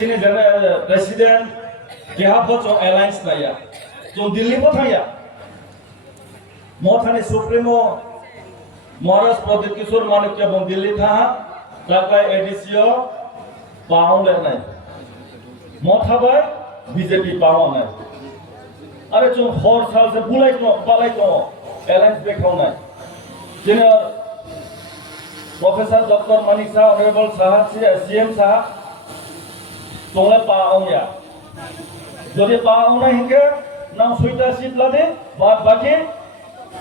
Ini Presiden Kihabot Jong Airlines naya, Jong Delhi mo thaya, mo thani Supremo Maharaj Pradip Kishore Manikya Jong Delhi tha, lakai edisio paung lernai, mo thabai BJP paung nai, are Jong hor sal se bulai to balai to airlines bekhau nai, jene Professor Dr. Manik Shah, Honorable Shah, CM Shah. Tolak paung ya, jadi paung na hingga nang suita seat lade, bad bagi,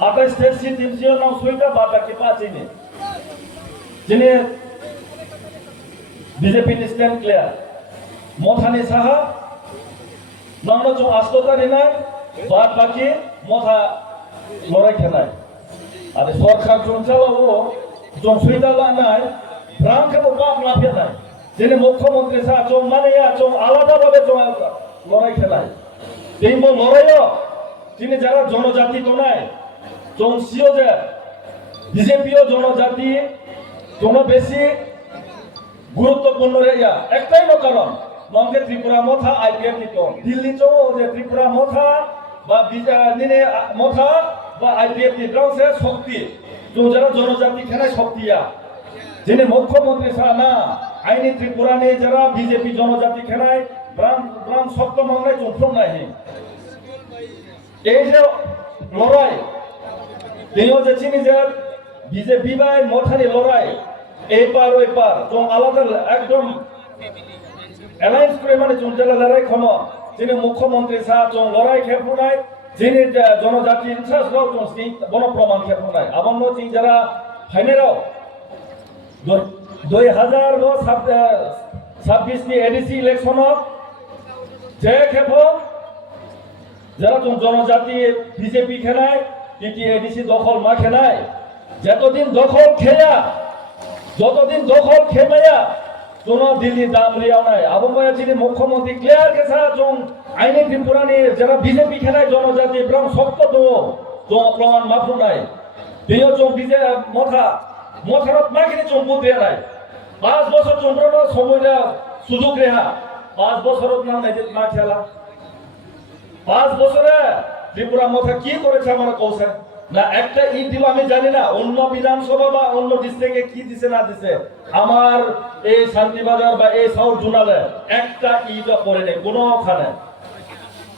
atas state seat imsial nang suita bad bagi pas ini. Jadi BJP ni stand clear. Mothani saha, nang lo jo astota rinai, bad bagi motha lorai khenai. Ada sorkar joncala wo, jong suita la nai, rang ke bapa melapia nai. যিনি মুখ্যমন্ত্রী সাহা চোখ মানে চোখ আলাদাভাবে লড়াই খেলায় এই লড়াইও তিনি যারা জনজাতি কোনায় চোখ সিও যে বিজেপিও জনজাতি জন বেশি গুরুত্বপূর্ণ রেয়া একটাই কারণ নঙ্গে ত্রিপুরা মথা আইপিএফ নিত দিল্লি চৌ যে ত্রিপুরা মথা বা নিনে মথা বা আইপিএফ নিত সে শক্তি চোখ যারা জনজাতি খেলায় শক্তিয়া যিনি মুখ্যমন্ত্রী সাহা না আইনি ত্রিপুরা নিয়ে যারা বিজেপি জনজাতি খেলায় প্রাণ শক্ত মামলায় চোখ নাই এই যে লড়াই তিনিও যে চিনি যে বিজেপি বাই মথানি লড়াই এই পার ওই পার চোখ আলাদা একদম অ্যালায়েন্স করে মানে চোখ জেলা লড়াই ক্ষম যিনি মুখ্যমন্ত্রী সাহা চোখ লড়াই খেপু নাই যিনি জনজাতি ইন্টারেস্ট রাও চোখ বন প্রমাণ খেপু নাই আবন্ন চিং যারা ফাইনেরাও 2026 ની એડીસી ઇલેક્શન જે ખેપો যারা জনজাতি বিজেপি খেলায় টিটি এডিসি দখল মা খেলায় যতদিন দখল খেমাইয়া কোন দিল্লি দাম লিয়াও নাই আবহাওয়া যিনি মুখ্যমন্ত্রী ক্লিয়ার কে সাথ আইনি ত্রিপুরানি যারা বিজেপি খেলায় জনজাতি এবং শক্ত তো প্রমাণ মাফু নাই তিনিও বিজেপি মথারত মাখিনি চম্পু দিয়ে নাই 5 বছর চন্দ্রনা সময়টা সুযোগ রেহা 5 বছরত না খেলা 5 বছরে ত্রিপুরা মথা কি করেছে আমার কৌশে না একটা ইট দিল আমি জানি না অন্য বিধানসভা বা অন্য ডিস্ট্রিক্টে কি দিছে না দিছে আমার এই শান্তিবাজার বা এই সাউথ জোনালে একটা ইট পড়ে নেই কোনোখানে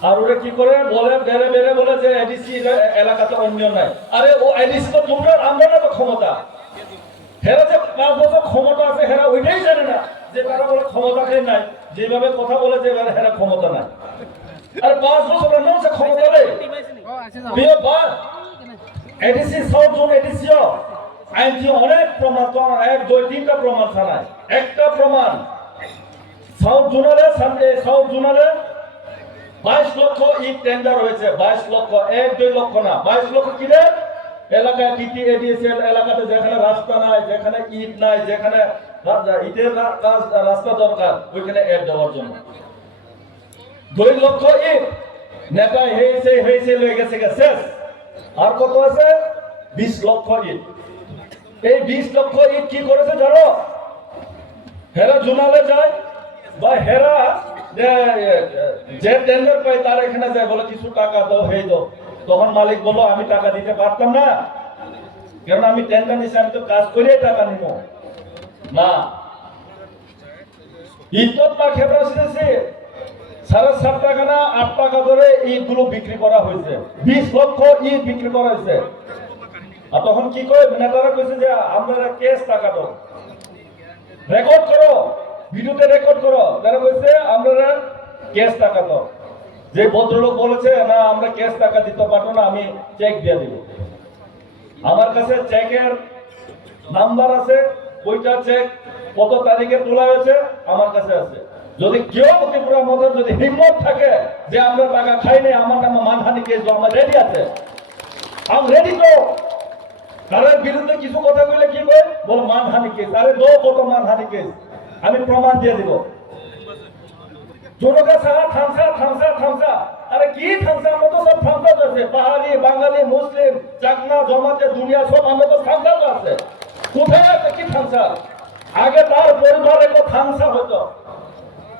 আর ওরা কি করে বলে বেড়ে বলে যে এডিসি এলাকাতে অন্য নাই আরে ও এডিসি তো তোমরা আমরা না তো ক্ষমতা হেরা যে 5 বছর ক্ষমতা আছে হেরা ওইটাই জানে না যে তারা বলে ক্ষমতা কে নাই যেভাবে কথা বলে যে হেরা ক্ষমতা নাই আর 5 বছর না সে ক্ষমতা রে বিয়ে বা এডিসি সাউথ জোন এডিসিও আইনটি অনেক প্রমাণ তো 1 2 3টা প্রমাণ থানায় একটা প্রমাণ সাউথ জোনালে 22 লক্ষ ইট টেন্ডার হয়েছে 22 লক্ষ 1 2 লক্ষ না 22 লক্ষ কি রে এলাকায় টিটি এডিএসএল এলাকাতে যেখানে রাস্তা নাই যেখানে ইট নাই যেখানে ইটের রাস্তা দরকার ওইখানে এড দেওয়ার জন্য 2 লক্ষ ইট নেতা হয়েছে লয়ে গেছে শেষ আর কত আছে 20 লক্ষ ইট এই 20 লক্ষ ইট কি করেছে জানো হেরা জোনালে যায় বা হেরা যে টেন্ডার পায় তার এখানে যায় বলে কিছু টাকা দাও হেই দাও তখন মালিক বলল আমি টাকা দিতে পারতাম না কারণ আমি টেন্ডার নিছি আমি তো কাজ করে টাকা নিব না ইতত বা খেপড়া দিতেছে 7.5 টাকা না 8 টাকা ধরে ইটগুলো বিক্রি করা হয়েছে 20 লক্ষ ইট বিক্রি করা হয়েছে আর তখন কি কয় নেতারা কইছে যে আপনারা কেস টাকা দাও রেকর্ড করো ভিডিওতে রেকর্ড করো তারা কইছে আপনারা কেস টাকা দাও যে ভদ্রলোক বলেছে না আমরা ক্যাশ টাকা দিতে পারবো না আমি চেক দিয়ে দিব আমার কাছে চেকের নাম্বার আছে ওইটা চেক কত তারিখে তোলা হয়েছে আমার কাছে আছে যদি কেউ ত্রিপুরা মধ্যে যদি হিম্মত থাকে যে আমরা টাকা খাই নাই আমার নামে মানহানি কেস আমার রেডি আছে আমি রেডি তো তার বিরুদ্ধে কিছু কথা কইলে কি কয় বল মানহানি কেস আরে দো কত মানহানি কেস আমি প্রমাণ দিয়ে দিব জনগা সারা থামসা আরে কি থামসা আমরা তো সব থামসা আছে পাহাড়ি বাঙালি মুসলিম চাকমা জমাতে দুনিয়া সব আমরা তো থামসা আছে কোথায় আছে কি থামসা আগে তার পরিবারে কো থামসা হতো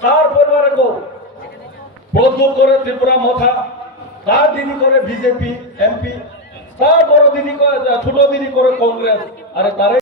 তার পরিবারে কেউ প্রচুর করে ত্রিপুরা মথা, তার দিদি করে বিজেপি এমপি, তার বড় দিদি করে ছোট দিদি করে কংগ্রেস, আরে তারাই